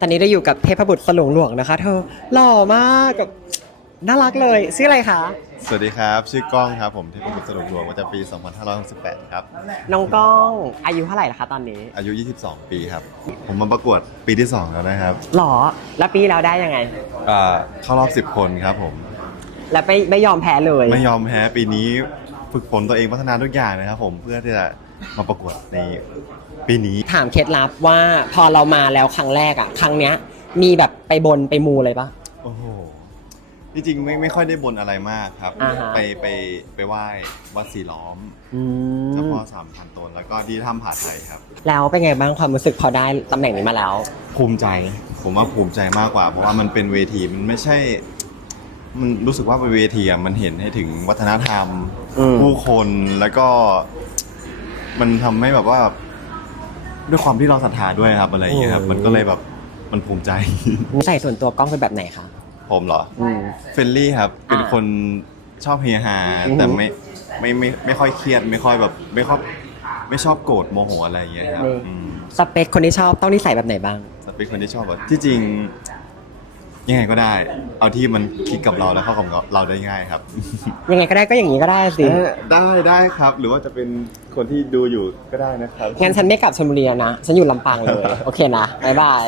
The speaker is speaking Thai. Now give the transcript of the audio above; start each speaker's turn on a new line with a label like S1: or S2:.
S1: ตอนนี้เราอยู่กับเทพบุตรสลุงหลวงนะคะ เธอหล่อมากกับน่ารักเลยชื่ออะไรคะ
S2: สวัสดีครับ ชื่อกล้องครับผมที่เป็นสรุปรวมประจำปี 2568 ครับ
S1: น้องก้องอายุเท่าไหร่ละคะตอนนี้
S2: อายุ 22 ปีครับ ผมมาประกวดปีที่ 2 แล้วนะครับ
S1: หล่อแล้วปีแล้วได้ยังไง
S2: อ่าเข้ารอบ 10 คนครับผม
S1: แล้วไม่ไม่ยอมแพ้เลย
S2: ไม่ยอมแพ้ปีนี้ฝึกฝนตัวเองพัฒนาทุกอย่างนะครับผมเพื่อที่จะ มาประกวดในปีนี้
S1: ถามเคล็ดลับว่าพอเรามาแล้วครั้งแรกอะครั้งเนี้ย มีแบบไปบนไปมูเลยปะ
S2: โอ้โหที่จริงไม่ไม่ค่อยได้บนอะไรมากครับ
S1: อ่าฮะ
S2: ไปไปไปไหว้วัดสีล้อม
S1: อื
S2: เจ้ามพ่อสามพันตน แล้วก็ที่ถ้ำผาไทยครับ
S1: แล้วเป็นไงบ้างความรู้สึกพอได้ตำแหน่งนี้มาแล้ว
S2: ภูมิใจ ผมว่าภูมิใจมากกว่า เพราะว่ามันเป็นเวทีมันไม่ใช่ มันรู้สึกว่าเป็นเวทีอะมันเห็นให้ถึงวัฒนธรรม
S1: อืม
S2: ผู้คนแล้วก็ มันทำให้แบบว่า ด้วยความที่เราศรัทธาด้วยครับอะไรอย่างเงี้ยครับ มันก็เลยแบบมันภูมิใจ
S1: นิสัยส่วนตัวกล้องเป็นแบบไหนคะ
S2: ผมเหรอ
S1: อืม
S2: เฟรนลี่ครับ เป็นคนชอบเฮฮา
S1: อือหือ
S2: แต่ไม่ไม่ไม่ไม่ค่อยเครียด ไม่ค่อยแบบ ไม่ค่อยไม่ชอบโกรธโมโหอะไรอย่างเงี้ยครับอืม
S1: สเปคคนที่ชอบต้องนิสัยแบบไหนบ้าง
S2: สเปคคนที่ชอบแบบที่จริง ยังไงก็ได้ เอาที่มันคลิกกับเราแล้วเข้ากับเราได้ง่ายครับ
S1: ยังไงก็ได้ก็อย่างนี้ก็ได้สิ
S2: เอ่อได้ได้ครับ หรือว่าจะเป็นคนที่ดูอยู่ก็ได้นะครับ
S1: งั้นฉันไม่กลับชลบุรีแล้วนะ ฉันอยู่ลำปางเลย โอเคนะ บ๊ายบาย